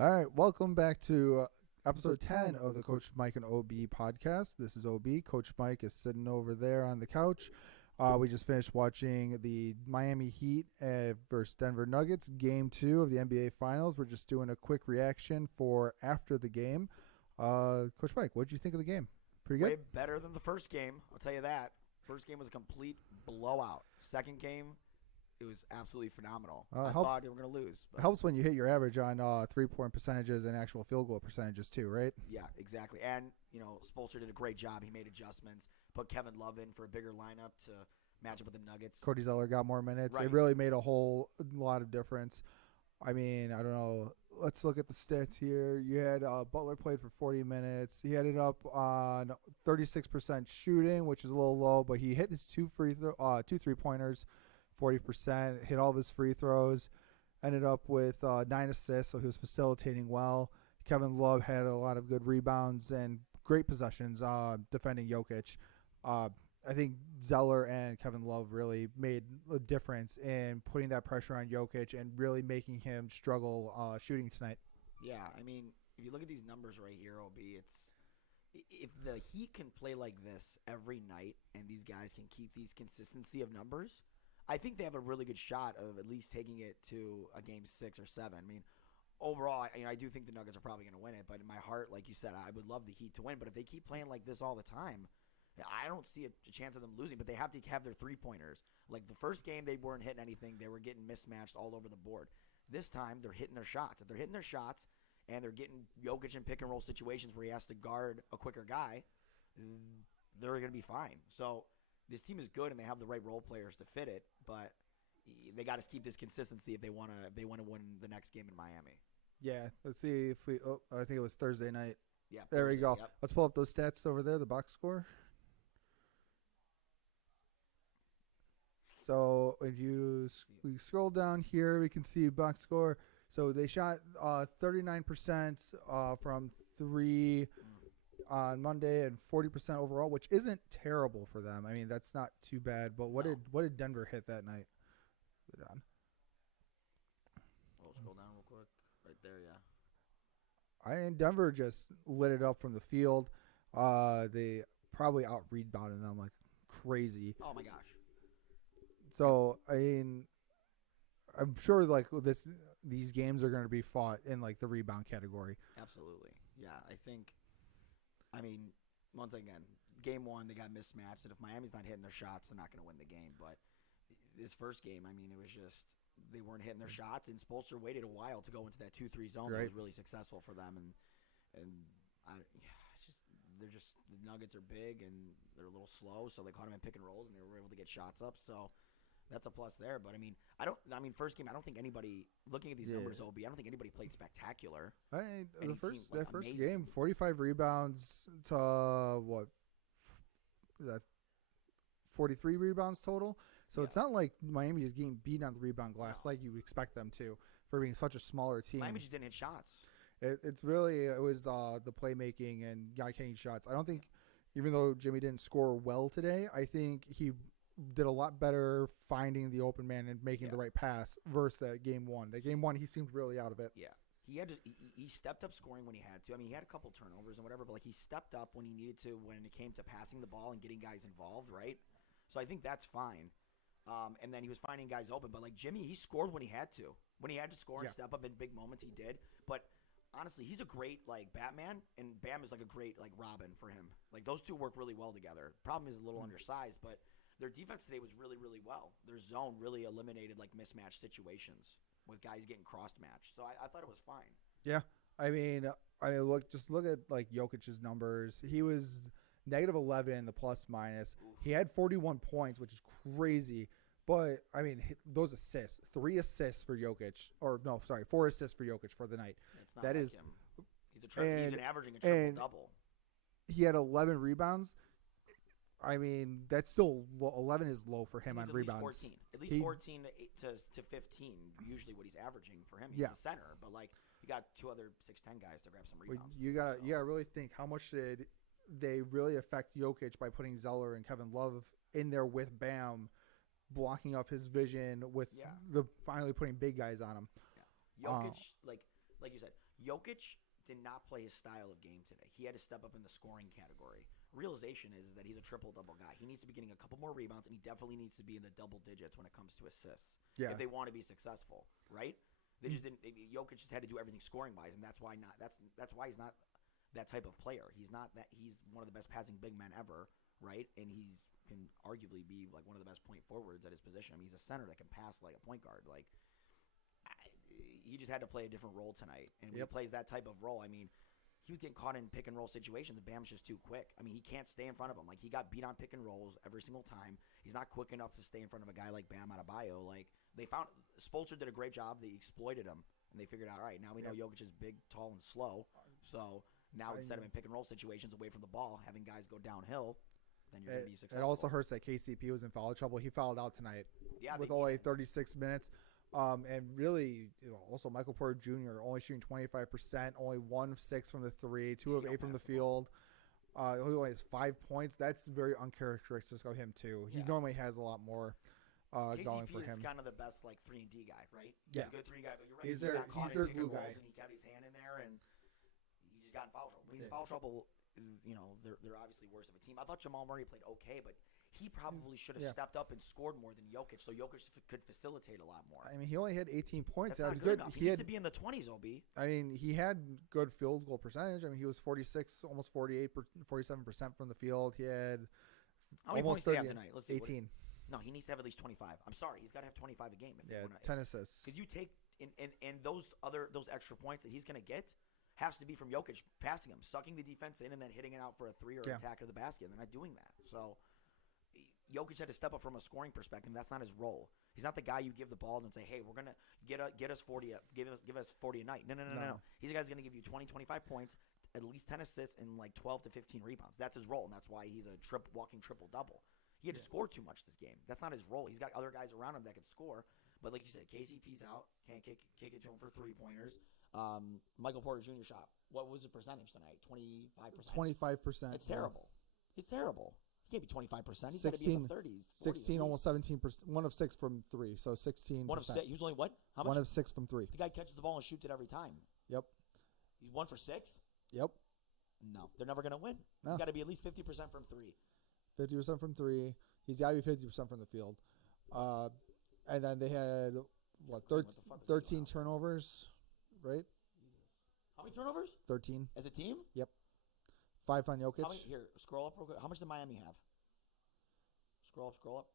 All right, welcome back to episode 10 of the Coach Mike and OB podcast. This is OB. Coach Mike is sitting over there on the couch. We just finished watching the Miami Heat versus Denver Nuggets, game 2 of the NBA Finals. We're just doing a quick reaction for after the game. Coach Mike, what did you think of the game? Pretty Way good? better than the first game, I'll tell you that. First game was a complete blowout. Second game, it was absolutely phenomenal. I Helps thought they were going to lose, but helps when you hit your average on 3-point percentages and actual field goal percentages too, right? yeah, exactly. And, Spoelstra did a great job. He made adjustments, put Kevin Love in for a bigger lineup to match up with the Nuggets. Cody Zeller got more minutes. It Right. really made a whole lot of difference. I mean, I don't know. Let's look at the stats here. You had Butler played for 40 minutes. He ended up on 36% shooting, which is a little low, but he hit his two 3-pointers, 40%. Hit all of his free throws. Ended up with 9 assists, so he was facilitating well. Kevin Love had a lot of good rebounds and great possessions defending Jokic. I think Zeller and Kevin Love really made a difference in putting that pressure on Jokic and really making him struggle shooting tonight. Yeah, I mean, if you look at these numbers right here, OB, it's if the Heat can play like this every night and these guys can keep these consistency of numbers, I think they have a really good shot of at least taking it to a game 6 or 7. I mean, overall, I do think the Nuggets are probably going to win it, but in my heart, like you said, I would love the Heat to win. But if they keep playing like this all the time, I don't see a chance of them losing. But they have to have their 3-pointers. Like the first game, they weren't hitting anything; they were getting mismatched all over the board. This time, they're hitting their shots. If they're hitting their shots and they're getting Jokic in pick and roll situations where he has to guard a quicker guy, they're going to be fine. So this team is good and they have the right role players to fit it, but they got to keep this consistency if they want to win the next game in Miami. Yeah, let's see if we. Oh, I think it was Thursday night. Yeah, There we Thursday. go. Yep. Let's pull up those stats over there, the box score. So if we scroll down here, we can see box score. So they shot 39% from three on Monday and 40% overall, which isn't terrible for them. I mean, that's not too bad. But No. what did Denver hit that night? We'll scroll down real quick. Right there, yeah. Denver just lit it up from the field. They probably out rebounded them like crazy. Oh my gosh. So I mean, I'm sure like these games are going to be fought in like the rebound category. Absolutely. Yeah, I think. I mean, once again, game 1 they got mismatched, and if Miami's not hitting their shots, they're not going to win the game. But this first game, I mean, it was just they weren't hitting their shots, and Spoelstra waited a while to go into that 2-3 zone. That Right. was really successful for them, and they're just the Nuggets are big and they're a little slow, so they caught them in pick and rolls, and they were able to get shots up. So that's a plus there. But I mean, first game, I don't think anybody looking at these numbers, OB, I don't think anybody played spectacular. The first that first amazing. game, 45 rebounds to what? That 43 rebounds total. So it's not like Miami is getting beat on the rebound glass like you would expect them to for being such a smaller team. Miami just didn't hit shots. It was the playmaking and guy hitting shots. I don't think, even though Jimmy didn't score well today, I think he did a lot better finding the open man and making the right pass versus that game 1. That game 1, he seemed really out of it. Yeah. He stepped up scoring when he had to. I mean, he had a couple turnovers and whatever, but like he stepped up when he needed to when it came to passing the ball and getting guys involved, right? So I think that's fine. And then he was finding guys open, but like Jimmy, he scored when he had to. When he had to score and step up in big moments, he did. But honestly, he's a great like Batman, and Bam is like a great like Robin for him. Like those two work really well together. Problem is a little undersized, but their defense today was really, really well. Their zone really eliminated like mismatched situations with guys getting crossed matched. So I thought it was fine. Yeah, I mean, look at like Jokic's numbers. He was -11 in the plus minus. Oof. He had 41 points, which is crazy. But I mean, those assists, 3 assists for Jokic, or no, sorry, 4 assists for Jokic for the night. It's not like him. He's he's averaging a triple double. He had 11 rebounds. I mean, that's still 11 is low for him on rebounds. At least 14 to 15, usually what he's averaging for him. He's a center, but like you got 2 other 6'10" guys to grab some rebounds. You gotta really think, how much did they really affect Jokic by putting Zeller and Kevin Love in there with Bam, blocking up his vision with the finally putting big guys on him. Yeah. Jokic, like like you said, Jokic did not play his style of game today. He had to step up in the scoring category. Realization is that he's a triple-double guy. He needs to be getting a couple more rebounds, and he definitely needs to be in the double digits when it comes to assists Yeah. if they want to be successful, right? They just didn't. Jokic just had to do everything scoring-wise, and that's why not. That's why he's not that type of player. He's not that. He's one of the best passing big men ever, right? And he's can arguably be like one of the best point forwards at his position. I mean, he's a center that can pass like a point guard. Like he just had to play a different role tonight, and when he plays that type of role, I mean, he was getting caught in pick and roll situations, and Bam's just too quick. I mean, he can't stay in front of him. Like he got beat on pick and rolls every single time. He's not quick enough to stay in front of a guy like Bam Adebayo. Like they found Spoelstra did a great job. They exploited him, and they figured out, all right, now we know Jokic is big, tall, and slow. So now instead of in pick and roll situations away from the ball, having guys go downhill, then you're going to be successful. It also hurts that KCP was in foul trouble. He fouled out tonight with only 36 minutes. And really, also Michael Porter Jr. only shooting 25%, only 1 of 6 from the 3, 2 of 8 from the field. He only has 5 points. That's very uncharacteristic of him too. He normally has a lot more going for him. KCP is kind of the best like 3-and-D guy, right? Yeah. He's a good 3 guy, but you're right. He's their glue guy. And he got his hand in there, and he just got in foul trouble. When he's in foul trouble, they're obviously worse of a team. I thought Jamal Murray played okay, but he probably should have stepped up and scored more than Jokic, so Jokic could facilitate a lot more. I mean, he only had 18 points. That's not good enough. He needs to be in the 20s, OB. I mean, he had good field goal percentage. I mean, he was 46, almost 48, 47% from the field. He had how many points did he have tonight? Let's see. 18. No, he needs to have at least 25. I'm sorry, he's got to have 25 a game. If 10 assists. Because you take and those extra points that he's going to get has to be from Jokic passing him, sucking the defense in, and then hitting it out for a 3 or an attack of the basket. They're not doing that. So Jokic had to step up from a scoring perspective. That's not his role. He's not the guy you give the ball and say, "Hey, we're gonna get us 40, give us 40 a night." No. He's the guy's gonna give you 20, 25 points, at least 10 assists, and like 12 to 15 rebounds. That's his role, and that's why he's a walking triple double. He had to score too much this game. That's not his role. He's got other guys around him that can score. But like you said, KCP's out. Can't kick it to him for 3-pointers. Michael Porter Jr. shot. What was the percentage tonight? 25%. 25%. It's terrible. It's terrible. He can't be 25%. He's got to be in the 30s. 16, almost 17%. 1 of 6 from 3, so 16%. 1 of 6. He was only what? How much? 1 of 6 from 3. The guy catches the ball and shoots it every time. Yep. He's 1 for 6? Yep. No, they're never going to win. No. He's got to be at least 50% from 3. 50% from 3. He's got to be 50% from the field. And then they had, 13 turnovers, right? Jesus. How many turnovers? 13. As a team? Yep. 5 on Jokic. Here, scroll up real quick. How much did Miami have? Scroll up.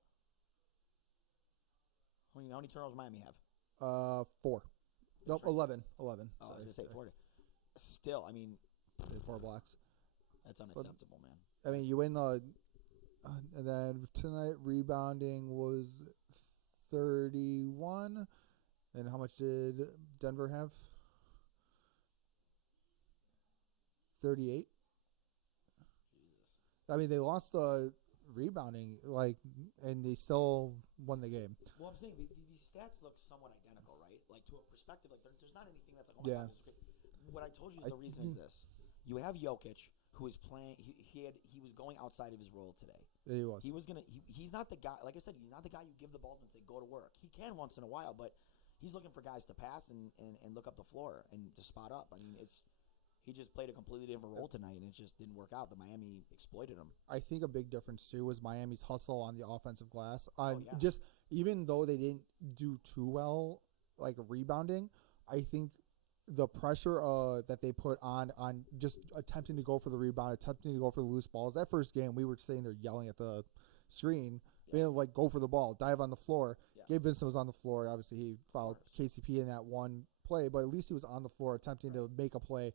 How many turnovers did Miami have? 4. Nope, right. 11. Oh, I was going to say 4. Still, I mean. 4 blocks. That's unacceptable, man. I mean, you win the. And then tonight, rebounding was 31. And how much did Denver have? 38. Jesus. I mean, they lost the rebounding, and they still won the game. Well, I'm saying these stats look somewhat identical, right? Like, to a perspective, like, there's not anything that's like, oh my God, this is great. What I told you is the reason is this. You have Jokic, who is playing, he was going outside of his role today. Yeah, he was. He's not the guy, like I said, he's not the guy you give the ball to and say, go to work. He can once in a while, but he's looking for guys to pass and look up the floor and to spot up. I mean, he just played a completely different role tonight, and it just didn't work out. The Miami exploited him. I think a big difference, too, was Miami's hustle on the offensive glass. Yeah. Just even though they didn't do too well, rebounding, I think the pressure that they put on just attempting to go for the rebound, attempting to go for the loose balls. That first game, we were sitting there yelling at the screen, being go for the ball, dive on the floor. Yeah. Gabe Vincent was on the floor. Obviously, he fouled KCP in that one play, but at least he was on the floor attempting to make a play.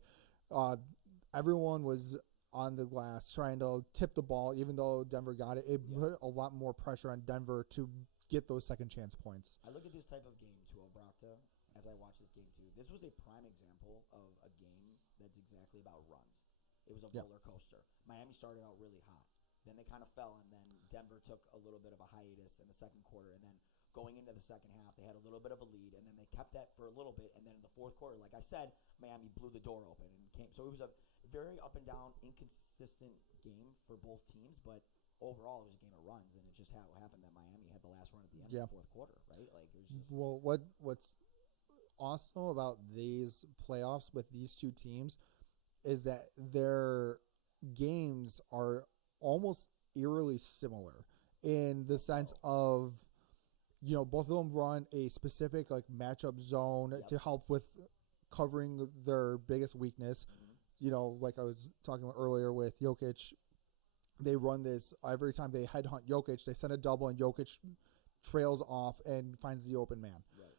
Everyone was on the glass trying to tip the ball, even though Denver got it. It put a lot more pressure on Denver to get those second chance points. I look at this type of game too, Obrata, as I watch this game too. This was a prime example of a game that's exactly about runs. It was a roller coaster. Miami started out really hot. Then they kind of fell, and then Denver took a little bit of a hiatus in the second quarter, and then going into the second half, they had a little bit of a lead, and then they kept that for a little bit, and then in the fourth quarter, like I said, Miami blew the door open and came. So it was a very up and down, inconsistent game for both teams, but overall, it was a game of runs, and it just happened that Miami had the last run at the end of the fourth quarter, right? Like it was just. Well, what's awesome about these playoffs with these two teams is that their games are almost eerily similar in the sense of both of them run a specific like matchup zone to help with covering their biggest weakness. Like I was talking about earlier with Jokic, they run this every time they headhunt Jokic, they send a double and Jokic trails off and finds the open man. Right.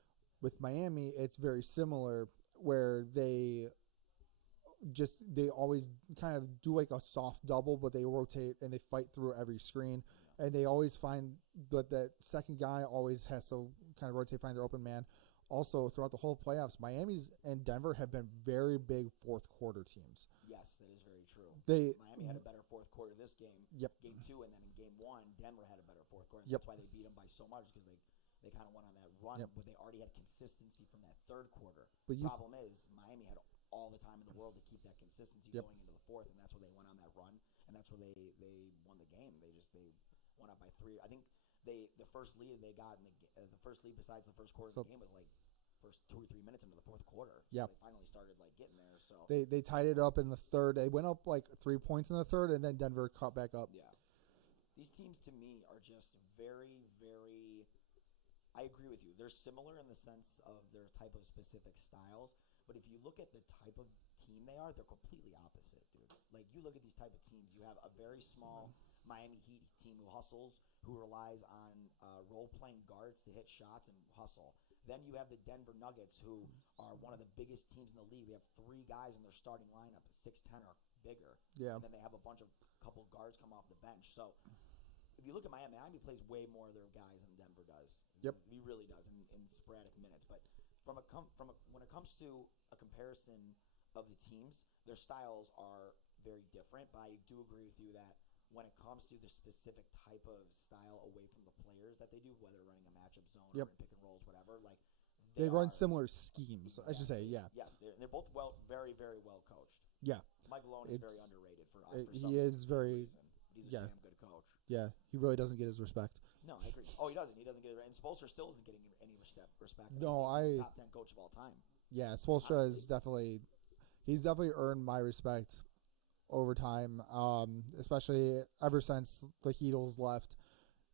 With Miami, it's very similar where they always kind of do like a soft double, but they rotate and they fight through every screen. And they always find that second guy always has to kind of rotate, find their open man. Also, throughout the whole playoffs, Miami's and Denver have been very big fourth quarter teams. Yes, that is very true. Miami had a better fourth quarter this game. Yep. Game 2, and then in game 1, Denver had a better fourth quarter. And Yep. That's why they beat them by so much, because they kind of went on that run, Yep. but they already had consistency from that third quarter. But The problem is Miami had all the time in the world to keep that consistency Yep. going into the fourth, and that's where they went on that run, and that's where they won the game. They went up by 3. I think the first lead they got in the first lead besides the first quarter of the game was like first 2 or 3 minutes into the fourth quarter. So Yep. they finally started like getting there. So they tied it up in the third. They went up like 3 points in the third, and then Denver caught back up. yeah, these teams to me are just very, very. I agree with you. They're similar in the sense of their type of specific styles, but if you look at the type of team they are, they're completely opposite, dude. Like you look at these type of teams, you have a very small Miami Heat team who hustles, who relies on role-playing guards to hit shots and hustle. Then you have the Denver Nuggets, who are one of the biggest teams in the league. They have 3 guys in their starting lineup, 6'10" or bigger. Yeah. And then they have a couple guards come off the bench. So if you look at Miami plays way more of their guys than Denver does. Yep. He really does in sporadic minutes. But when it comes to a comparison of the teams, their styles are very different. But I do agree with you that when it comes to the specific type of style away from the players that they do, whether running a matchup zone Yep. or pick and rolls, whatever, like They run are- similar schemes, I should say. Exactly. Yeah. Yes, they're both very, very well coached. Yeah. Mike Malone is very It's- underrated for he some is very- reason. But he's a yeah. damn good coach. Yeah. He really doesn't get his respect. No, I agree. Oh, he doesn't. He doesn't get it. And Spoelstra still isn't getting any respect. No, He's a top 10 coach of all time. Yeah, Spoelstra is Honestly. he's definitely earned my respect over time, especially ever since the Heatles left.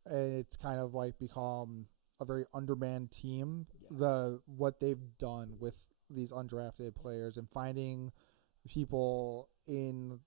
And it's kind of like become a very undermanned team. Yeah. What they've done with these undrafted players and finding people in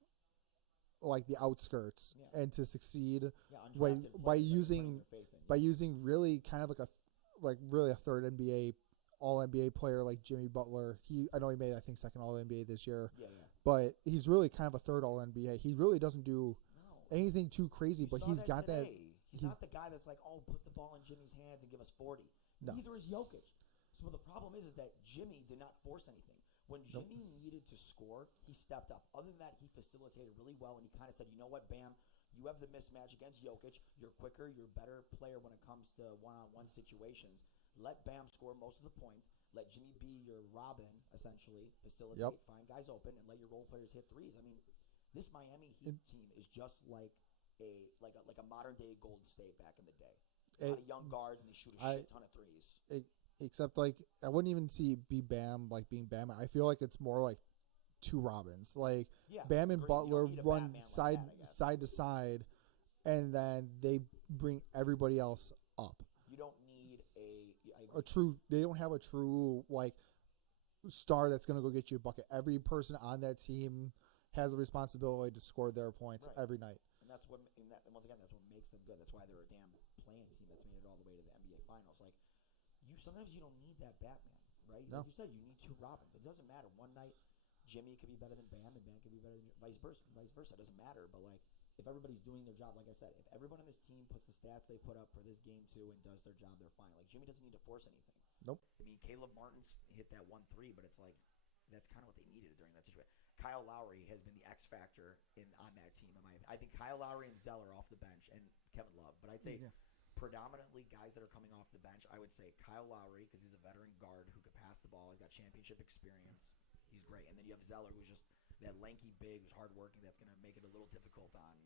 like the outskirts Yeah. and to succeed Yeah, by undrafted players that they're putting using their faith in. by using really kind of like a third NBA all NBA player like Jimmy Butler. I know he made I think second all NBA this year, Yeah. but he's really kind of a third all NBA. He really doesn't do No. anything too crazy, We but saw he's that got that. today. He's not the guy that's like, oh, put the ball in Jimmy's hands and give us 40. No. Neither is Jokic. So the problem is that Jimmy did not force anything. When Nope. Jimmy needed to score, he stepped up. Other than that, he facilitated really well, and he kind of said, you know what, Bam, you have the mismatch against Jokic. You're quicker. You're a better player when it comes to one-on-one situations. Let Bam score most of the points. Let Jimmy be your Robin, essentially. Facilitate, Yep. find guys open, and let your role players hit threes. I mean, this Miami Heat team is just like a modern-day Golden State back in the day. A lot of young guards, and they shoot a shit ton of threes. Except like I wouldn't even be Bam like being Bam. I feel like it's more like 2 Robins. Like Yeah, Bam and agreed. You Butler don't need a run Batman like side that, I guess. side to side, and then they bring everybody else up. You don't need They don't have a true like star that's going to go get you a bucket. Every person on that team has a responsibility to score their points Right. every night. And once again, that's what makes them good. That's why they're a damn playing team that's made it all the way to the NBA Finals. Like, sometimes you don't need that Batman, right? No. Like you said, you need 2 Robins. It doesn't matter. One night, Jimmy could be better than Bam, and Bam could be better than vice versa. It doesn't matter. But like, if everybody's doing their job, like I said, if everyone on this team puts the stats they put up for this game 2 and does their job, they're fine. Like Jimmy doesn't need to force anything. Nope. I mean, Caleb Martin's hit that 1-3, but it's like that's kind of what they needed during that situation. Kyle Lowry has been the X factor on that team. I think Kyle Lowry and Zeller off the bench, and Kevin Love. But I'd say predominantly guys that are coming off the bench. I would say Kyle Lowry, because he's a veteran guard who could pass the ball. He's got championship experience. He's great. And then you have Zeller, who's just that lanky big, who's hardworking. That's going to make it a little difficult on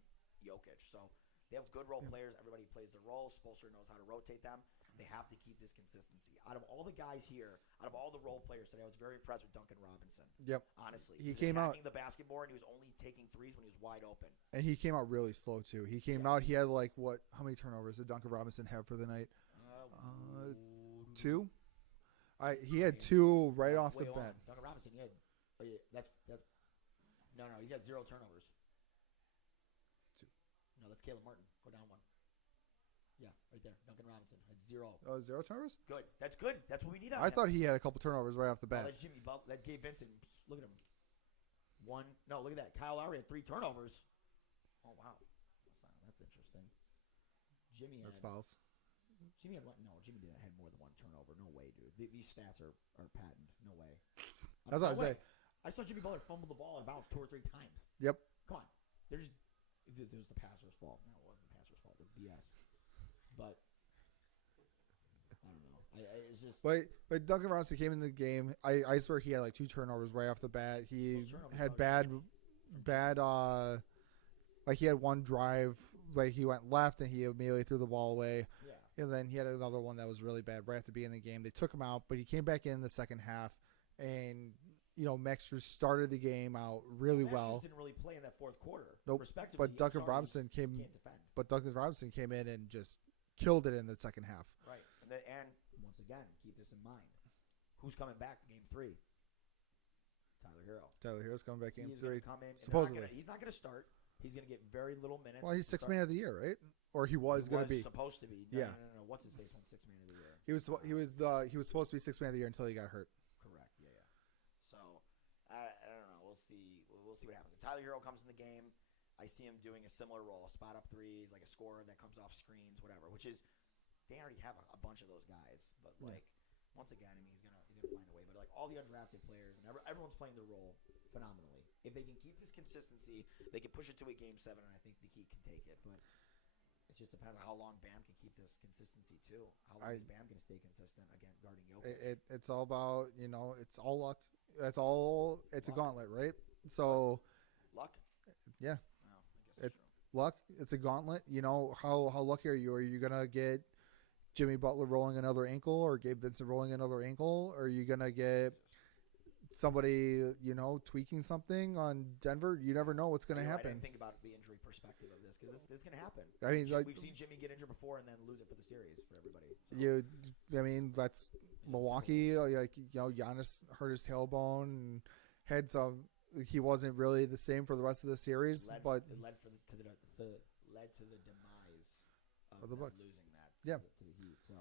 Jokic. So they have good role players. Everybody plays their role. Spoelstra knows how to rotate them. They have to keep this consistency. Out of all the guys here, out of all the role players today, I was very impressed with Duncan Robinson. Yep. Honestly, He was came out attacking the basketball, and he was only taking threes when he was wide open. and he came out really slow too. He came out. He had like what? How many turnovers did Duncan Robinson have for the night? 2. He had 2 right off the bat. Duncan Robinson, he had. Oh yeah, that's no. He's got 0 turnovers. 2. No, that's Caleb Martin. Go down 1. Yeah, right there. Duncan Robinson had 0. 0 turnovers? Good. That's good. That's what we need. I thought he had a couple turnovers right off the bat. That's Jimmy Butler. That's Gabe Vincent. Look at him. 1. No, look at that. Kyle Lowry had 3 turnovers. Oh wow, that's interesting. That's fouls. Jimmy had one. No, Jimmy had more than 1 turnover. No way, dude. These stats are patent. No way. That's what I'm saying. I saw Jimmy Butler fumble the ball and bounce 2 or 3 times. Yep. Come on. It was the passer's fault. No, it wasn't the passer's fault. It was BS. But I don't know. It's just. But Duncan Robinson came in the game. I swear he had like 2 turnovers right off the bat. He had bad. Like he had 1 drive. Like he went left and he immediately threw the ball away. Yeah. And then he had another one that was really bad right at the beginning of the game. They took him out, but he came back in the second half, and Maxter started the game out really well. Didn't really play in that fourth quarter. Nope. But Duncan Robinson came. But Duncan Robinson came in and just killed it in the second half. Right, and once again, keep this in mind. Who's coming back in Game 3? Tyler Hero. Tyler Hero's coming back in Game 3. Come in, supposedly, he's not going to start. He's going to get very little minutes. Well, he's 6th man of the year, right? Or he was going to be supposed to be. No. What's his face won 6th man of the year? He was supposed to be 6th man of the year until he got hurt. Correct. Yeah. So I don't know. We'll see. We'll see what happens. If Tyler Hero comes in the game, I see him doing a similar role, spot up threes, like a scorer that comes off screens, whatever. Which is, they already have a bunch of those guys. But like, once again, I mean, he's gonna find a way. But like all the undrafted players and everyone's playing their role phenomenally. If they can keep this consistency, they can push it to a Game 7, and I think the Heat can take it. But it just depends on how long Bam can keep this consistency too. How long is Bam going to stay consistent again guarding Jokic? It's all about it's all luck. It's all a gauntlet, right? So luck. Yeah. Well, I guess that's true. Luck. It's a gauntlet. How lucky are you? Are you gonna get Jimmy Butler rolling another ankle, or Gabe Vincent rolling another ankle? Or are you gonna get somebody, tweaking something on Denver? You never know what's going to happen. I think about the injury perspective of this because this is going to happen. I mean, we've seen Jimmy get injured before and then lose it for the series for everybody. So. That's Milwaukee. Giannis hurt his tailbone and had some. He wasn't really the same for the rest of the series, it but led to the demise of the Bucks losing that. To the Heat. So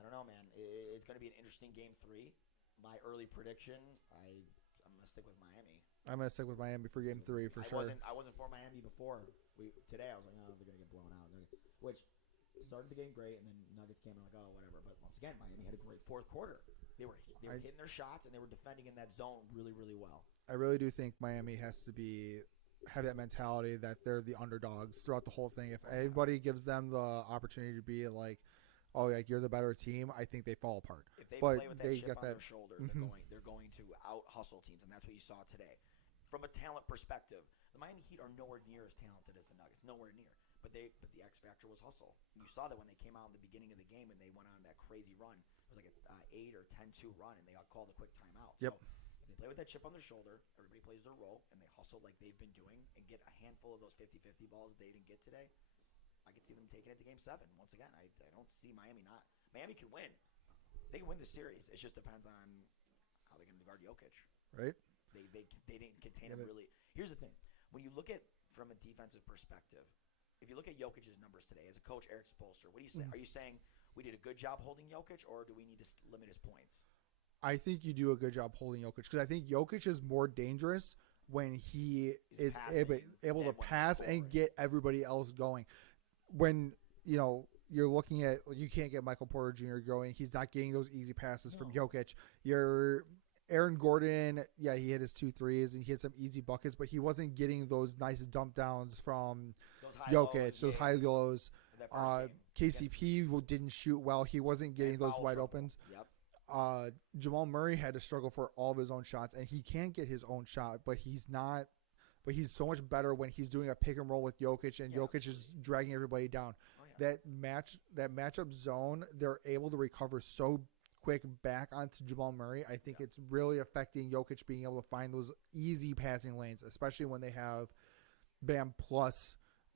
I don't know, man. It's going to be an interesting Game 3. My early prediction, I'm going to stick with Miami. I'm going to stick with Miami for Game 3 for sure. I wasn't for Miami before. Today I was like, oh, they're going to get blown out. Which started the game great, and then Nuggets came and like, oh, whatever. But once again, Miami had a great fourth quarter. They were hitting their shots, and they were defending in that zone really, really well. I really do think Miami has to have that mentality that they're the underdogs throughout the whole thing. If anybody gives them the opportunity to be like, oh, like you're the better team, I think they fall apart. If they play with that chip on their shoulder, they're going to out hustle teams, and that's what you saw today. From a talent perspective, the Miami Heat are nowhere near as talented as the Nuggets, nowhere near. But the X factor was hustle. And you saw that when they came out in the beginning of the game and they went on that crazy run. It was like an 8 or 10-2 run, and they got called a quick timeout. Yep. So if they play with that chip on their shoulder, everybody plays their role, and they hustle like they've been doing, and get a handful of those 50-50 balls that they didn't get today, I could see them taking it to Game 7. Once again, I don't see Miami not. Miami can win. They can win the series. It just depends on how they're going to guard Jokic. Right. They didn't contain him really. Here's the thing. When you look at from a defensive perspective, if you look at Jokic's numbers today, as a coach, Eric Spoelstra, what do you say? Are you saying we did a good job holding Jokic, or do we need to limit his points? I think you do a good job holding Jokic, because I think Jokic is more dangerous when he is able to pass and get everybody else going. When, you're looking at, you can't get Michael Porter Jr. going. He's not getting those easy passes from Jokic. Aaron Gordon, he hit his 2 threes and he hit some easy buckets, but he wasn't getting those nice dump downs from Jokic, those high lows. KCP didn't shoot well. He wasn't getting those wide opens. Yep. Jamal Murray had to struggle for all of his own shots, and he can get his own shot, but he's not. But he's so much better when he's doing a pick and roll with Jokic, and Jokic is dragging everybody down. Oh, yeah. that matchup zone, they're able to recover so quick back onto Jamal Murray. I think it's really affecting Jokic being able to find those easy passing lanes, especially when they have Bam plus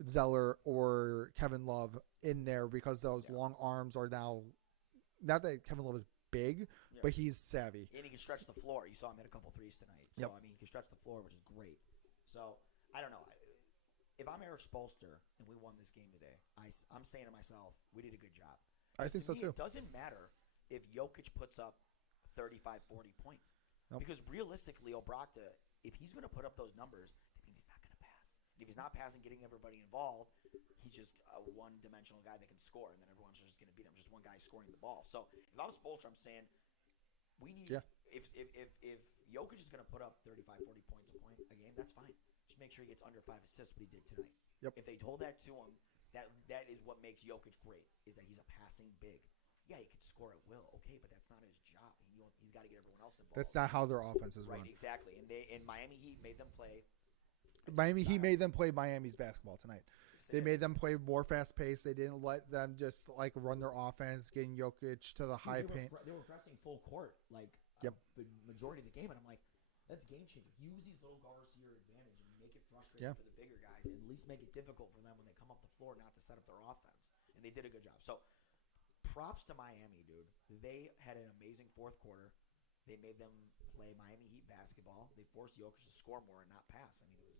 Zeller or Kevin Love in there, because those long arms are now, not that Kevin Love is big, but he's savvy. And he can stretch the floor. You saw him hit a couple threes tonight. So, I mean, he can stretch the floor, which is great. So, I don't know. If I'm Eric Spoelstra and we won this game today, I'm saying to myself, we did a good job. I think so, too. It doesn't matter if Jokic puts up 35, 40 points. Nope. Because realistically, Obrakta, if he's going to put up those numbers, that means he's not going to pass. And if he's not passing, getting everybody involved, he's just a one-dimensional guy that can score, and then everyone's just going to beat him. Just one guy scoring the ball. So if I'm Spoelstra, I'm saying we need if Jokic is going to put up 35, 40 points a game, that's fine. Just make sure he gets under 5 assists, what he did tonight. If they hold that to him, that is what makes Jokic great, is that he's a passing big. Yeah, he can score at will, okay, but that's not his job. He's got to get everyone else involved. That's not how their offense is run. run. Right, exactly. And Miami Heat made them play. Miami Heat made them play Miami's basketball tonight. They made them play more fast paced. They didn't let them just like run their offense, getting Jokic to the high paint. They were pressing full court like the majority of the game, and I'm like, that's game changer. Use these little guards to your advantage and make it frustrating for the bigger guys, and at least make it difficult for them when they come up the floor not to set up their offense. And they did a good job. So props to Miami, dude. They had an amazing fourth quarter. They made them play Miami Heat basketball. They forced Jokic to score more and not pass. I mean, it was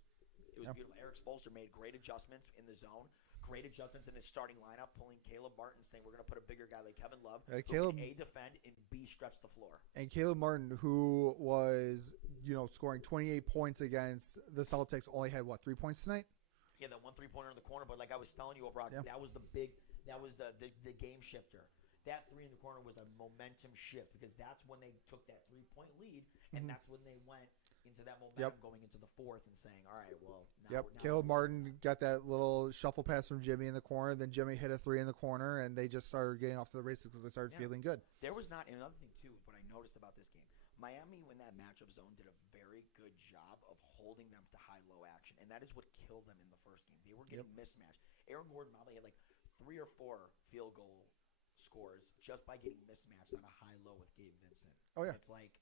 beautiful. Eric Spoelstra made great adjustments in the zone, great adjustments in his starting lineup, pulling Caleb Martin, saying we're going to put a bigger guy like Kevin Love who can A, defend, and B, stretch the floor. And Caleb Martin, who was, scoring 28 points against the Celtics, only had, 3 points tonight? Yeah, that 1 3-pointer in the corner. But like I was telling you, Brock, that was the game shifter. That 3 in the corner was a momentum shift, because that's when they took that 3-point lead, and that's when they went into that momentum going into the fourth and saying, all right, well, now Caleb Martin got that little shuffle pass from Jimmy in the corner. Then Jimmy hit a 3 in the corner, and they just started getting off to the races because they started feeling good. There was not another thing, too, what I noticed about this game. Miami, when that matchup zone, did a very good job of holding them to high-low action, and that is what killed them in the first game. They were getting mismatched. Aaron Gordon probably had like 3 or 4 field goal scores just by getting mismatched on a high-low with Gabe Vincent. Oh, yeah. It's like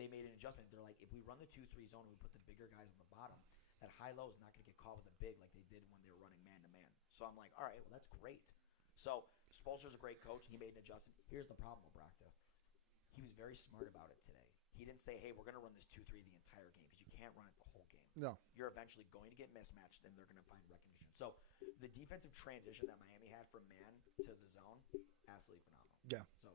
they made an adjustment. They're like, if we run the 2-3 zone and we put the bigger guys on the bottom, that high-low is not going to get caught with a big like they did when they were running man-to-man. So I'm like, all right, well, that's great. So Spoelstra's a great coach. He made an adjustment. Here's the problem with Obrakta. He was very smart about it today. He didn't say, hey, we're going to run this 2-3 the entire game, because you can't run it the whole game. No. You're eventually going to get mismatched, and they're going to find recognition. So the defensive transition that Miami had from man to the zone, absolutely phenomenal. Yeah. So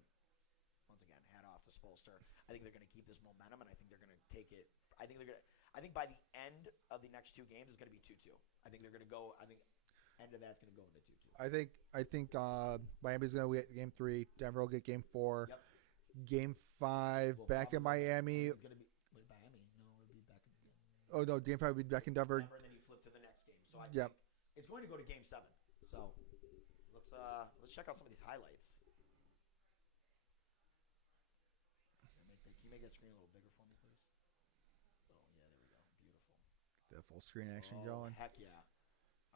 once again, hat off to Spoelstra. I think they're going to keep this momentum, and I think they're going to take it. I think by the end of the next 2 games, it's going to be 2-2. I think they're going to go. I think end of that's going to go into 2-2. I think Miami's going to get game 3. Denver will get game 4. Yep. Game 5 back in Miami. It's going to be Miami. No, it'll be back in. Oh no, game 5 will be back in Denver. And then you flip to the next game. So I think it's going to go to game 7. So let's check out some of these highlights. Can you make that screen a little bigger for me, please? Oh yeah, there we go. Beautiful. That full screen action Oh, going. Heck yeah!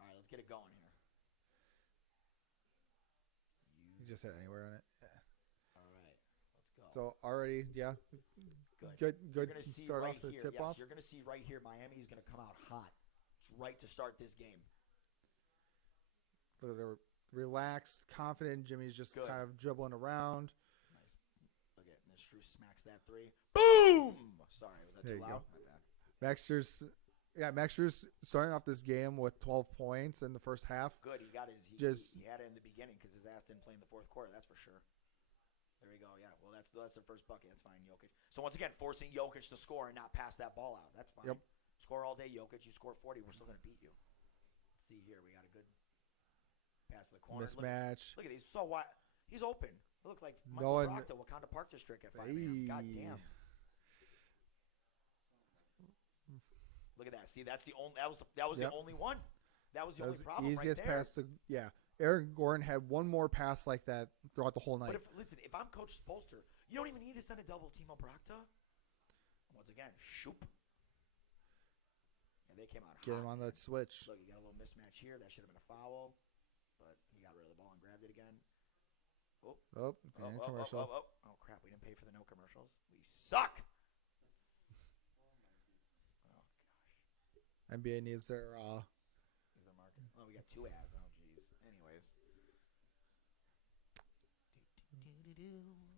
All right, let's get it going here. You just hit anywhere on it. Yeah. All right, let's go. So already, Good. Good. You're gonna see Start right off the here. tip off. You're going to see right here. Miami is going to come out hot, right to start this game. Look, they were relaxed, confident. Jimmy's just kind of dribbling around. Nice. Look at this. Shrew smacks that 3. Boom! Sorry, was that There too you loud? go. My bad. Max Scherz starting off this game with 12 points in the first half. Good. He got his. He had it in the beginning because his ass didn't play in the fourth quarter. That's for sure. There we go. Yeah. Well, that's the first bucket. That's fine, Jokic. So once again, forcing Jokic to score and not pass that ball out. That's fine. Yep. Score all day, Jokic. You score 40, we're still going to beat you. Let's see here. We got a good pass to the corner. Mismatch. Look at these. So wide. He's open. It looked like No Michael one- Proctor, Wakanda Park District at 5 a.m. God damn. Look at that. See, that's the only. That was the only one. That was the only problem easiest right there. pass to Aaron Gordon had one more pass like that throughout the whole night. But if I'm Coach Spoelstra, you don't even need to send a double team Obrakta. Once again, shoop. And they came out Get hot. him on that switch. Look, you got a little mismatch here. That should have been a foul, but he got rid of the ball and timed it again. Oh, Oh, commercial. oh, crap. We didn't pay for the no commercials. We suck. Oh, gosh. NBA needs their Is there market? Oh, we got 2 ads. Oh, jeez. Anyways.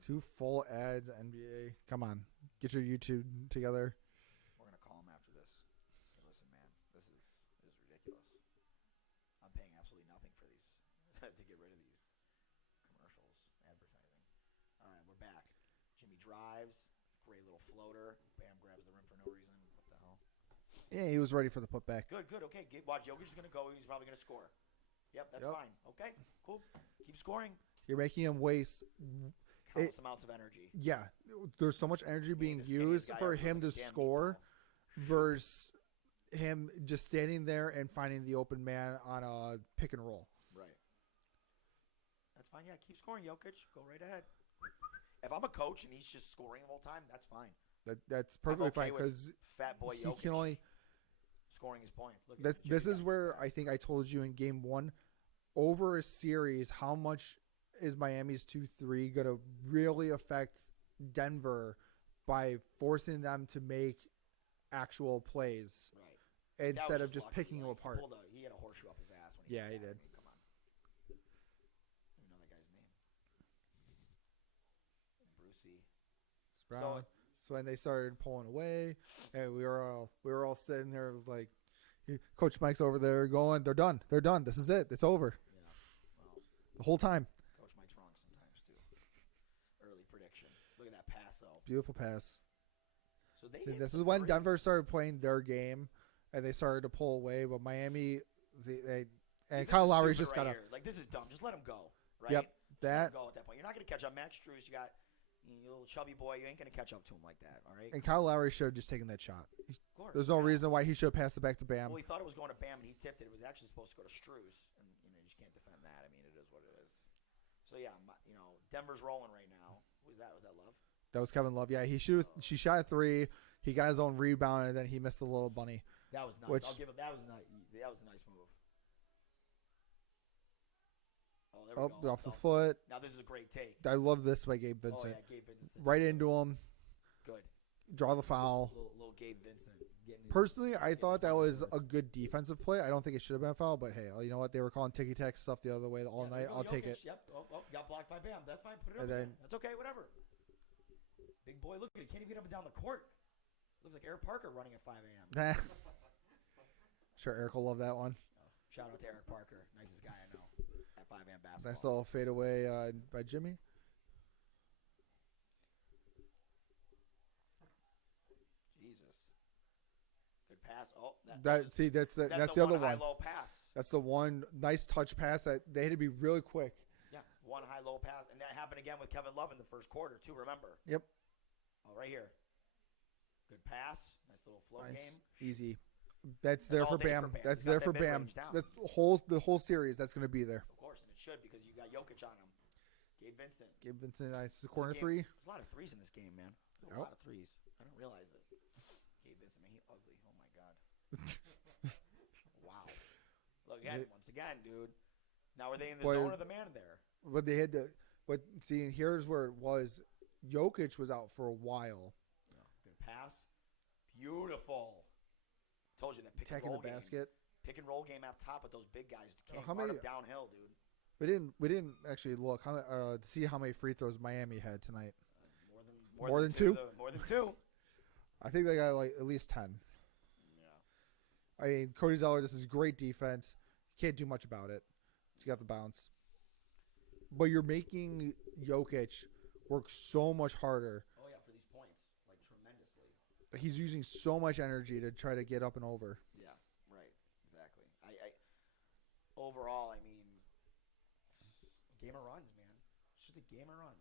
2 full ads. NBA, come on, get your YouTube together. We're going to call him after this. Say, listen, man, this is ridiculous. I'm paying absolutely nothing for these to get rid of these commercials, advertising. All right, we're back. Jimmy drives. Great little floater. Bam grabs the rim for no reason. What the hell? Yeah, he was ready for the putback. Good. Okay, watch. Jokic is going to go. He's probably going to score. Yep, that's fine. Okay, cool. Keep scoring. You're making him waste Countless amounts of energy. Yeah, there's so much energy being the used guy for looks him like a to damn score meatball. versus him just standing there and finding the open man on a pick and roll. Right. That's fine. Yeah, keep scoring, Jokic. Go right ahead. If I'm a coach and he's just scoring the whole time, that's fine. That's perfectly okay fine because fat boy he Jokic can only. scoring his points. Look at This Jimmy is got where it. I think I told you in game 1, over a series, how much is Miami's 2-3 going to really affect Denver by forcing them to make actual plays Right. instead of That was just lucky. picking them Like, apart. He had a horseshoe up his ass when he Yeah, hit he that. did. I mean, come on. I don't even know that guy's name. Brucey. Brown. So when they started pulling away, and we were all sitting there like, Coach Mike's over there going, they're done, this is it, it's over. Yeah. Well, The whole time. Coach Mike's wrong sometimes too. Early prediction. Look at that pass though. Beautiful pass. So they See, hit this some is when threes. Denver started playing their game, and they started to pull away. But Miami, This Kyle is Lowry's stupid just right got to. here. Like, this is dumb. Just let him go. Right? Yep, Just let him that. go at that point. You're not gonna catch up. Max Strus, you got you little chubby boy. You ain't gonna catch up to him like that. All right. And Kyle Lowry should have just taken that shot. Of course. There's no Yeah. reason why he should have passed it back to Bam. Well, he thought it was going to Bam, and he tipped it. It was actually supposed to go to Strus, and you just can't defend that. I mean, it is what it is. So yeah, Denver's rolling right now. Who was that? Was that Love? That was Kevin Love. Yeah, she shot a 3. He got his own rebound, and then he missed a little bunny. That was nice. Which- I'll give him. That was nice. That was a nice move. Oh, there we Oh, go. off the foot. Now this is a great take. I love this by Gabe Oh Vincent. yeah, Gabe Vincent. Right into him, Good. draw the foul. Little Gabe Vincent getting. Personally, I getting thought his that money's was worth. a good defensive play. I don't think it should have been a foul, but hey, you know what? They were calling ticky-tack stuff the other way all Yeah, there night. you go, I'll take Jokic. it. Yep. Oh, got blocked by Bam. That's fine. Put it up And again. then- That's okay. Whatever. Big boy, look at it. Can't even get up and down the court. Looks like Eric Parker running at 5 a.m. Sure, Eric will love that one. Shout out to Eric Parker. Nicest guy I know at 5 a.m. basketball. Nice little fadeaway by Jimmy. Jesus. Good pass. Oh, That's the the other one. high-low pass. That's the one nice touch pass that they had to be really quick. Yeah, one high-low pass. And that happened again with Kevin Love in the first quarter, too, remember? Yep. Oh, right here. Good pass. Nice little flow Nice. game. Easy. That's there all for day Bam. for Bam. That's He's got there that for Bam. mid-range down. That's the whole series. That's going to be there. Of course, and it should because you got Jokic on him. Gabe Vincent. Gabe Vincent, nice corner Game- 3. There's a lot of threes in this game, man. A Yep. lot of threes. I don't realize it. Gabe Vincent, man, he ugly. Oh my god. Wow. Look again, once again, dude. Now are they in the Boy, zone or the man there? But they had to. But see, here's where it was. Jokic was out for a while. Good pass. Beautiful. Told you that pick Attacking and roll the game. basket. Pick and roll game up top with those big guys. Can't How guard many- them downhill, dude. We didn't actually look to see how many free throws Miami had tonight. More than two. two? Though. More than two. I think they got like at least 10. Yeah. I mean, Cody Zeller, this is great defense. Can't do much about it. You got the bounce. But you're making Jokic work so much harder. Oh yeah, for these points, like tremendously. He's using so much energy to try to get up and over. Yeah, right. Exactly. I overall, I mean, it's a game of runs, man. It's just a game of runs.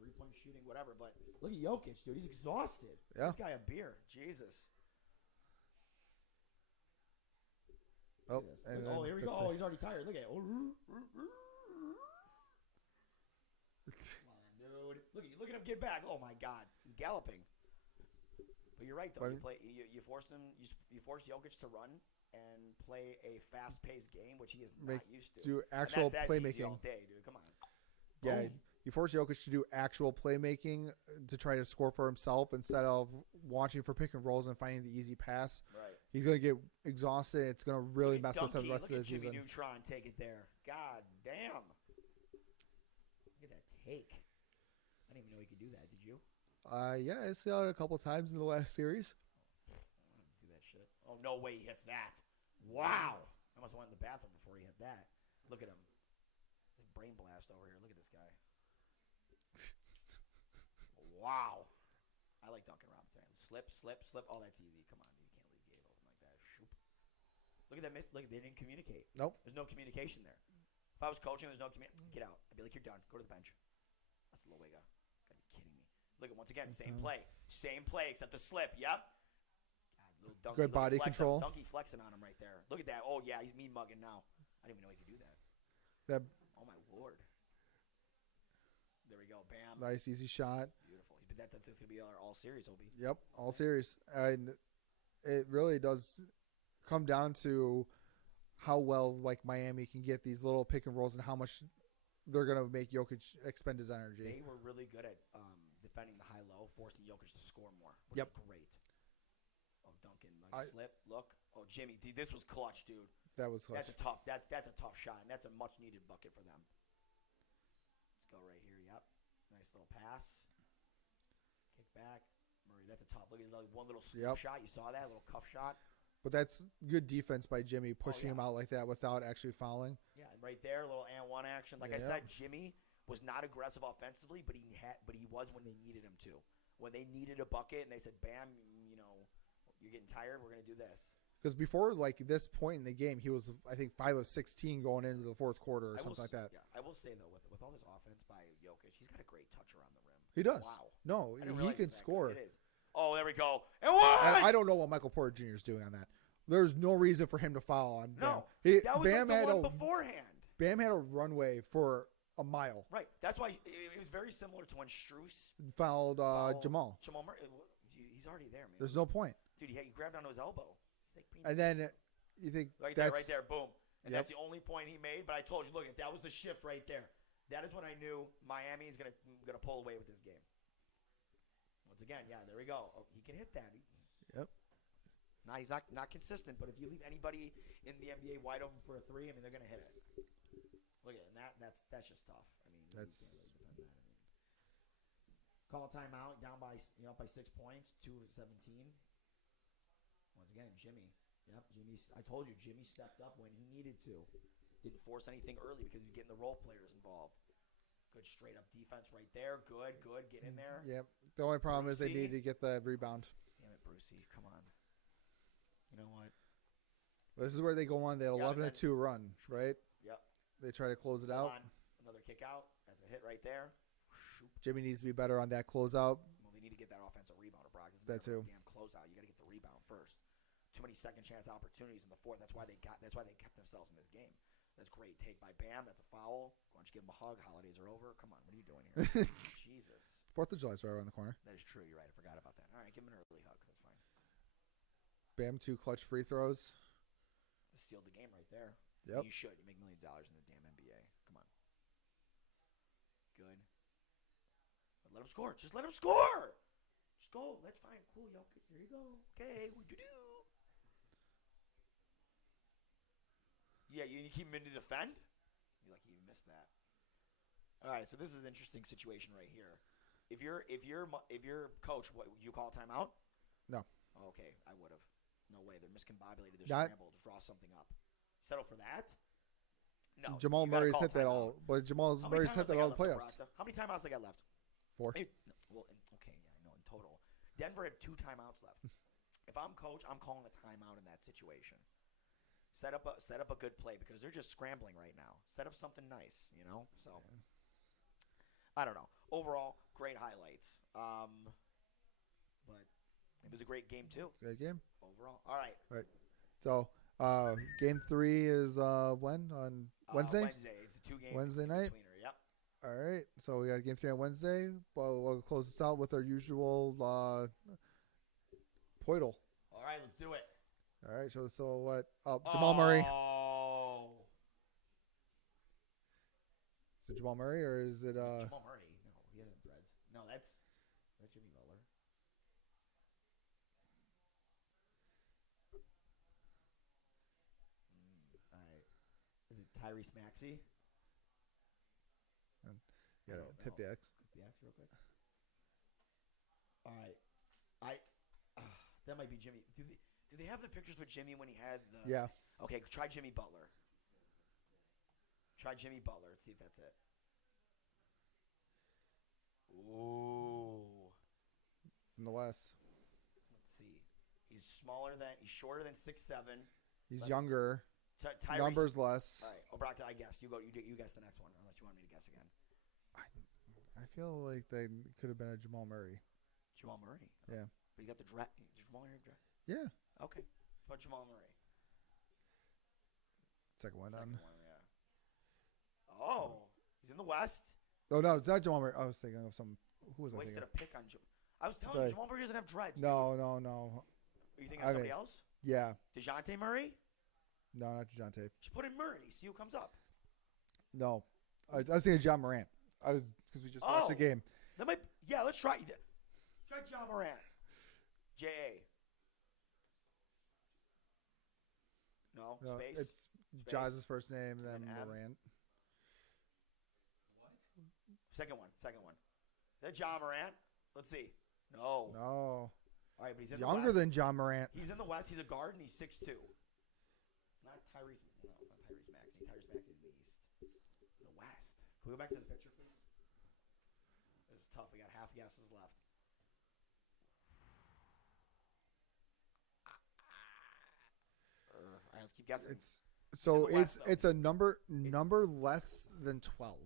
3-point shooting, whatever. But look at Jokic, dude. He's exhausted. Yeah. This guy a beer. Jesus. Oh, Look at this. and Look, then here we that's go. Oh, it. he's already tired. Look at it. Come on, dude. Look at him get back. Oh my God, he's galloping. But you're right, though. But- You force them. You force Jokic to run and play a fast-paced game, which he is Make- not used to. Do And actual that's easy playmaking. all day, dude. Come on. Yeah, Boom. you force Jokic to do actual playmaking to try to score for himself instead of watching for pick and rolls and finding the easy pass. Right. He's going to get exhausted. It's going to really Look mess at with him the Dunky. rest Look of the at Jimmy season. Neutron take it there. God damn. Look at that take. I didn't even know he could do that. Did you? Yeah, I saw it a couple times in the last series. I didn't see that shit. Oh, no way he hits that. Wow. I must have went in the bathroom before he hit that. Look at him. It's like brain blast over here. Look at this guy. Wow. I like Duncan Robinson. Slip, slip, slip. Oh, that's easy. Come on, dude. You can't leave Gabe open like that. Shoop. Look at that miss. Look, they didn't communicate. Nope. There's no communication there. If I was coaching, there's no get out. I'd be like, you're done. Go to the bench. That's a low way go. Gotta be kidding me. Look at once again, same play. Same play except the slip. Yep. God, little Dunky. Good Look at body flex control. Dunky flexing on him right there. Look at that. Oh, yeah, he's mean mugging now. I didn't even know he could do that. That Oh, my Lord. There we go. Bam. nice, easy shot. Beautiful. But that's going to be our all series, Obi. Yep, all series. And it really does come down to how well like Miami can get these little pick and rolls and how much they're going to make Jokic expend his energy. They were really good at defending the high-low, forcing Jokic to score more, which Yep. is great. Oh, Duncan, nice slip. Look. Oh, Jimmy, dude, this was clutch, dude. That was clutch. That's a tough. That's a tough shot, and that's a much-needed bucket for them. Let's go right here. Yep. Nice little pass. Kick back. Murray, that's a tough. Look at his one little scoop Yep. shot. You saw that little cuff shot. But that's good defense by Jimmy, pushing yeah. him out like that without actually fouling. Yeah, and right there, little and one action. Like I Yeah. said, Jimmy was not aggressive offensively, but he was when they needed him to. When they needed a bucket and they said, "Bam, you're getting tired. We're gonna do this." Because before like this point in the game, he was I think 5 of 16 going into the fourth quarter or something like that. Yeah, I will say though, with all this offense by Jokic, he's got a great touch around the rim. He does. Wow. No, I didn't he realize can it was that score. good. It is. Oh, there we go. And what? And I don't know what Michael Porter Jr. is doing on that. There's no reason for him to foul on No, Bam. that was Bam like the had one a beforehand. Bam had a runway for a mile. Right. That's why it was very similar to when Strus Fouled fouled Jamal. Jamal Murray. He's already there, man. There's no point. Dude, he grabbed onto his elbow. He's like, And then you think right that's there, boom. And Yep. that's the only point he made. But I told you, look, that was the shift right there. That is when I knew Miami is gonna pull away with this game. Once again, yeah, there we go. Oh, he can hit that. Yep. Nah, he's not consistent. But if you leave anybody in the NBA wide open for a three, I mean, they're gonna hit it. Look at it. And that's just tough. I mean, That's- you can't really defend that. I mean, call a timeout, down by by 6 points, 2-17. Once again, Jimmy. Yep, I told you, Jimmy stepped up when he needed to. Didn't force anything early because he's getting the role players involved. Good straight up defense right there. Good. Get in there. Yep. The only problem is they Brucey. need to get the rebound. Damn it, Brucey. Come on. You know what? This is where they go on that Yeah, 11-2 run, right? Yep. They try to close it Hold out. on. Another kick out. That's a hit right there. Shoop. Jimmy needs to be better on that closeout. Well, they need to get that offensive rebounder, Brock. It's That never a too. Damn closeout. You got to get the rebound first. Too many second chance opportunities in the fourth. That's why they kept themselves in this game. That's great take by Bam. That's a foul. Why don't you give him a hug? Holidays are over. Come on, what are you doing here? Jesus. 4th of July's right around the corner. That is true. You're right. I forgot about that. All right, give him an early hug. That's fine. Bam, 2 clutch free throws. This sealed the game right there. Yep. You should. You make $1 million in the damn NBA. Come on. Good. But let him score. Just let him score. Just go. That's fine. Cool, Jokic. There you go. Okay, what'd you do? Yeah, you keep him in to defend? You're like, you missed that. All right, so this is an interesting situation right here. If you're coach, what would you call a timeout? No. Oh, okay, I would have. No way. They're miscombobulated. They're Not- scrambled. Draw something up. Settle for that? No. Jamal you gotta Murray's call hit that timeout. all. But Jamal How many Murray's hit timeouts they that all got the left, playoffs. Barata? How many timeouts they got left? 4. Okay, yeah, I know in total. Denver had 2 timeouts left. If I'm coach, I'm calling a timeout in that situation. Set up a good play because they're just scrambling right now. Set up something nice, So I don't know. Overall, great highlights. But it was a great game too. Good game. Overall, all right. So, game 3 is when? On Wednesday? Wednesday. It's a 2-game Wednesday night? betweener. Yep. All right. So, we got game 3 on Wednesday. Well, we'll close this out with our usual Poeltl. All right, let's do it. All right, show the silhouette. Oh, Jamal Murray. Oh. Is it Jamal Murray or is it Jamal Murray. No, he hasn't dreads. No, that's Jimmy Butler. All right. Is it Tyrese Maxey? you gotta hit the X? Click the X real quick. All right. That might be Jimmy. Do they have the pictures with Jimmy when he had the? Yeah. Okay, try Jimmy Butler. Try Jimmy Butler. Let's see if that's it. Ooh. In the West. Let's see. He's shorter than 6'7". He's younger. Tyrese. Numbers less. All right. Obrakta, I guess. You guess the next one, unless you want me to guess again. I feel like they could have been a Jamal Murray. Jamal Murray. Yeah. But you got the dress. Did Jamal Murray have dress? Yeah. Okay. But Jamal Murray. Second one Second on. one, yeah. Oh, he's in the West. Oh no, it's not Jamal Murray. I was thinking of some. Who was I Wasted thinking? a pick on. I was telling you, Jamal Murray doesn't have dreads. No. Are you thinking of somebody else? Yeah. DeJounte Murray? No, not Dejounte. Just put in Murray. See who comes up. No, I was thinking John Morant. Because we just watched the game. That might. Yeah, let's try. Try John Morant. J.A. No, space. It's Jaws' first name, then And M. Morant. Second one. Is that John Morant? Let's see. No. No. All right, but he's in Younger the West. than John Morant. He's in the West. He's a guard, and he's 6'2". It's not Tyrese. No, it's not Tyrese Maxey. Tyrese Maxey's in the East. In the West. Can we go back to the picture, please? This is tough. We got half guesses left. All right, let's keep guessing. It's a number less than 12.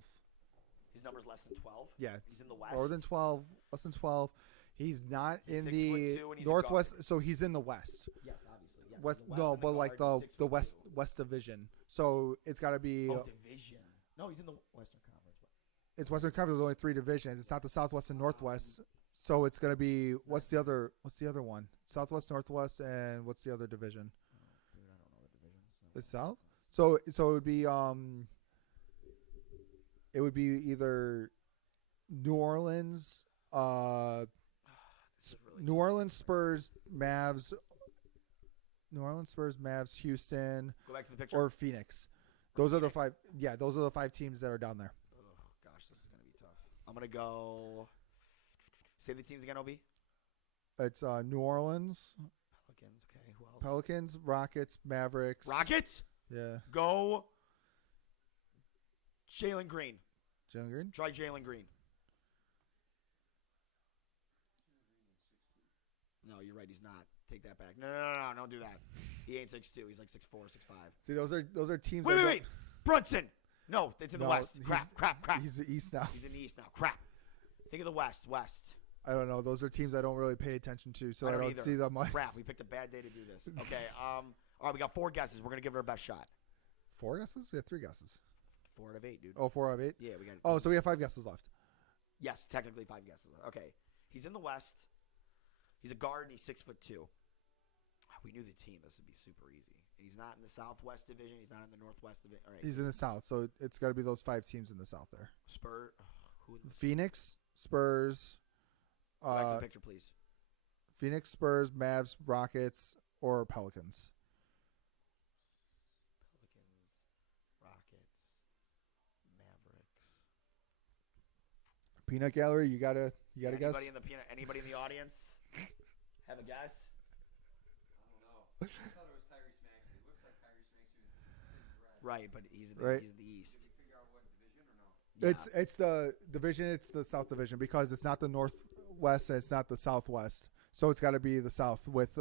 His number's less than 12. Yeah, He's in the West. More than 12, less than 12. He's not He's in 6'2" the and he's a Northwest, so he's in the West. Yes, obviously. Yes. West, he's in the West no, and but like guard, the he's West 6'2". Division. So it's got to be. Division. No, he's in the Western Conference. It's Western Conference. There's only 3 divisions. It's not the Southwest and Northwest. So it's gonna be what's the other one? Southwest, Northwest, and what's the other division? Dude, I don't know the divisions. The South. So it would be either New Orleans, New Orleans Spurs, Mavs, Houston, Go back to the picture. or Phoenix. Those are the 5. Yeah, those are the 5 teams that are down there. Oh gosh, this is gonna be tough. I'm gonna go. Say the teams again, Ob. It's New Orleans, Pelicans. Okay, who else? Pelicans, Rockets, Mavericks. Rockets. Yeah. Go. Jalen Green. Jalen Green. Try Jalen Green. No, you're right. He's not. Take that back. No, don't do that. He ain't 6'2". He's like 6'4", 6'5". See, those are teams. Wait. Brunson. No, it's in the No, West. Crap. He's the East now. He's in the East now. Crap. Think of the West. I don't know. Those are teams I don't really pay attention to, so I don't either. see them much. Crap. We picked a bad day to do this. Okay. All right. We got 4 guesses. We're gonna give it our best shot. 4 guesses? We have 3 guesses. 4 out of 8, dude. Oh, 4 out of 8? Yeah, we got. Oh, so we have 5 guesses left. Yes, technically 5 guesses. Okay. He's in the West. He's a guard, and he's 6'2". We knew the team. This would be super easy. He's not in the Southwest Division. He's not in the Northwest Division. All right. He's in the South, so it's got to be those 5 teams in the South there. Spurs. Phoenix, Spurs. Back to the picture, please. Phoenix, Spurs, Mavs, Rockets, or Pelicans. Rockets, Mavericks. Peanut gallery. You gotta guess. Anybody in the audience have a guess? I thought it was Tyrese Maxey. It looks like Tyrese Maxey was Right, but he's in the East. Did we figure out what division or no? Yeah. It's the division. It's the South Division because it's not the Northwest and it's not the Southwest. So it's got to be the South with.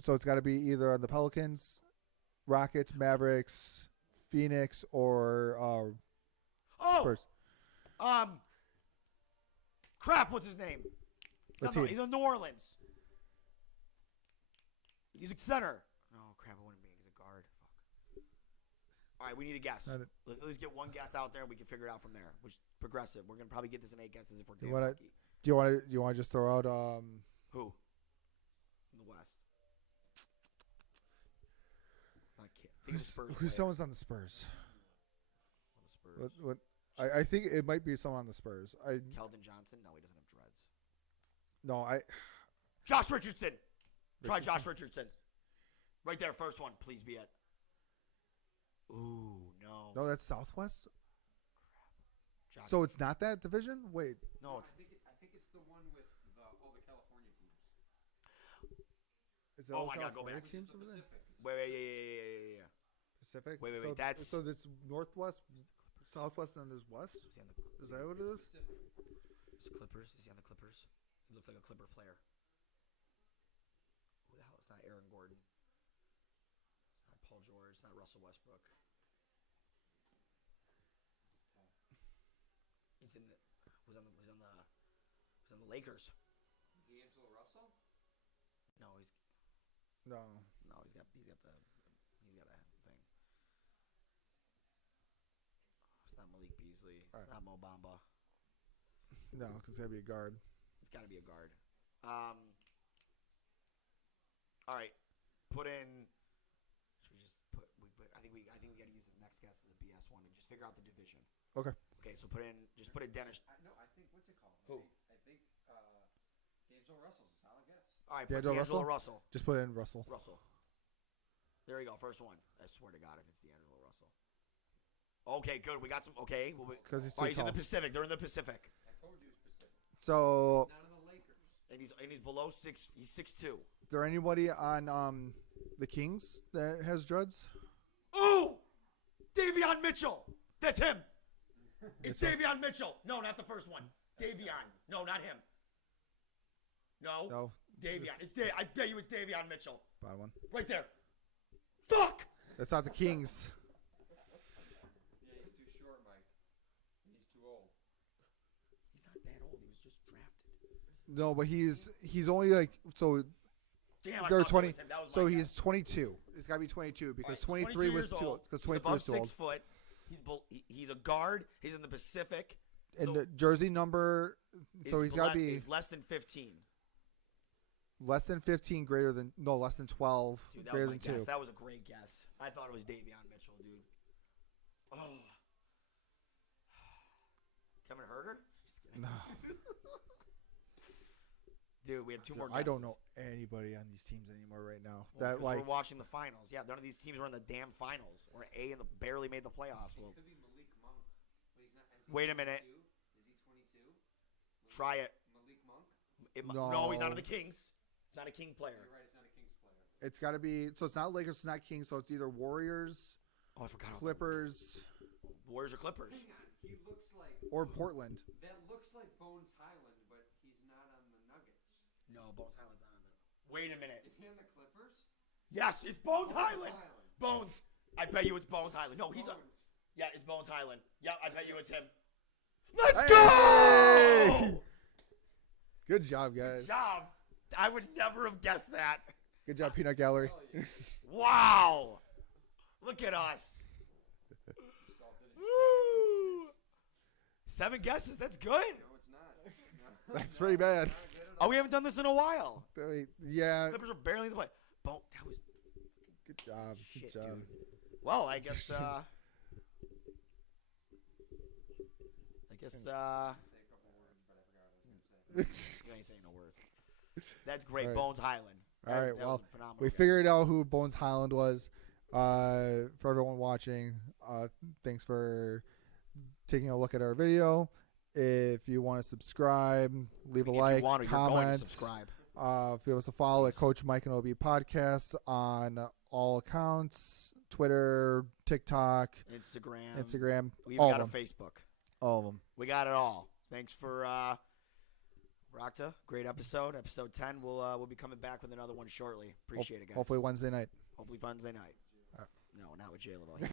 So it's got to be either the Pelicans, Rockets, Mavericks, Phoenix, or Spurs. Crap. What's his name? He's in New Orleans. He's a center. No, crap. I wouldn't be. He's a guard. Fuck. All right, we need a guess. Let's at least get one guess out there, and we can figure it out from there. Which is progressive. We're gonna probably get this in 8 guesses if we're damn lucky. Do you want to just throw out Who? think it was Spurs. Who's player. someone's on the Spurs? On the Spurs. What? I think it might be someone on the Spurs. Keldon Johnson? No, he doesn't have dreads. No, Josh Richardson. Try Josh Richardson. Right there, first one. Please be it. Ooh, no. No, that's Southwest. Josh So it's not that division. Wait, No, it's. I think it's the one with all the California teams. is it Oh all my God, go California back. teams The over there? Pacific. Wait. Yeah. Pacific. Wait, So, that's- so it's Northwest, Southwest, and then there's West. Is he on the? Is that what it is? Pacific. Is Clippers? Is he on the Clippers? He looks like a Clipper player. Who the hell? It's not Aaron Gordon. It's not Paul George. It's not Russell Westbrook. He's in the. Was on the Lakers. D'Angelo Russell? No, he's No. he's got a thing. It's not Malik Beasley. It's All right. not Mo Bamba. No, because it's gotta be a guard. It's got to be a guard. All right, put in. Should we just put? I think we got to use this next guess as a BS one and just figure out the division. Okay. Okay, so put in Dennis. No, I think what's it called? Who? I think D'Angelo Russell's a solid guess. All right, put D'Angelo D'Angelo Russell. Just put in Russell. There you go, first one. I swear to God, if it's D'Angelo Russell. Okay, good. We got some. Okay, Because he's all too right, he's in tall. the Pacific. They're in the Pacific, I told you it's Pacific. So, Not in the Lakers. and he's below 6. He's 6'2". is there anybody on the Kings that has dreads? Ooh, Davion Mitchell. That's him. It's Mitchell? Davion Mitchell. No, not the first one. Davion. No, not him. No. No. Davion. I bet you it's Davion Mitchell. Bottom one. Right there. Fuck! That's not the Kings. Yeah, he's too short, Mike. And he's too old. He's not that old. He was just drafted. No, but he's only like so. Damn, I They're thought 20. That was him. That was So my he's guess. 22. It's got to be 22 because All right, 23 was years too. old. Because He's 23 above was too 6 old. foot. He's a guard. He's in the Pacific. And So the jersey number. So he's got to be He's less than 15. less than 15, greater than less than 12, Dude, that greater was my than guess. 2. That was a great guess. I thought it was Davion Mitchell, dude. Oh. Kevin Herter? Just kidding. No. Dude, we have two Dude, more guesses. I don't know anybody on these teams anymore right now. Well, that 'cause like we're watching the finals. Yeah, none of these teams were in the damn finals. We're A and barely made the playoffs. Well, It could be Malik Monk. But he's not. Is he Wait a minute. 22? Is he 22? try it. Malik Monk? No, he's not No. on the Kings. He's not a King player. You're right, it's not a Kings player. it's got to be. So it's not Lakers, it's not Kings. So it's either Warriors, Oh, I forgot. Clippers, Warriors or Clippers? Hang on. He looks like. or Portland. That looks like Bones Highland, but he's not on the Nuggets. No, Bones Highland's not on there. Wait a minute. Is he on the Clippers? Yes, it's Bones Bones Highland. Bones. I bet you it's Bones Highland. No, he's a. Bones. Yeah, it's Bones Highland. Yeah, I bet you it's him. Let's Hey! go! Good job, Good guys. job. I would never have guessed that. Good job, Peanut Gallery. Hell yeah. Wow. Look at us. You solved it in Woo. 7 guesses. That's good. No, it's not. No, That's pretty bad. not good at Oh, all. we haven't done this in a while. Wait, yeah. Clippers are barely in the play. That was Good job. shit, Good job. dude. Well, I guess. I guess. Say a couple words, but I forgot what I was going to say. You ain't saying no words. That's great, All right. Bones Highland. All right, That well, was a phenomenal We guess. figured out who Bones Highland was. For everyone watching, thanks for taking a look at our video. If you want to subscribe, leave a If like, you want to, you're going to comment. subscribe. Give us a follow at Coach Mike and OB Podcast on all accounts: Twitter, TikTok, Instagram, We even all got a of them. Facebook. All of them. We got it all. Thanks for Rakta. Great episode. Episode 10. We'll be coming back with another one shortly. Appreciate it, guys. Hopefully Wednesday night. Hopefully Wednesday night. Uh, No, not with Jay Lavelle.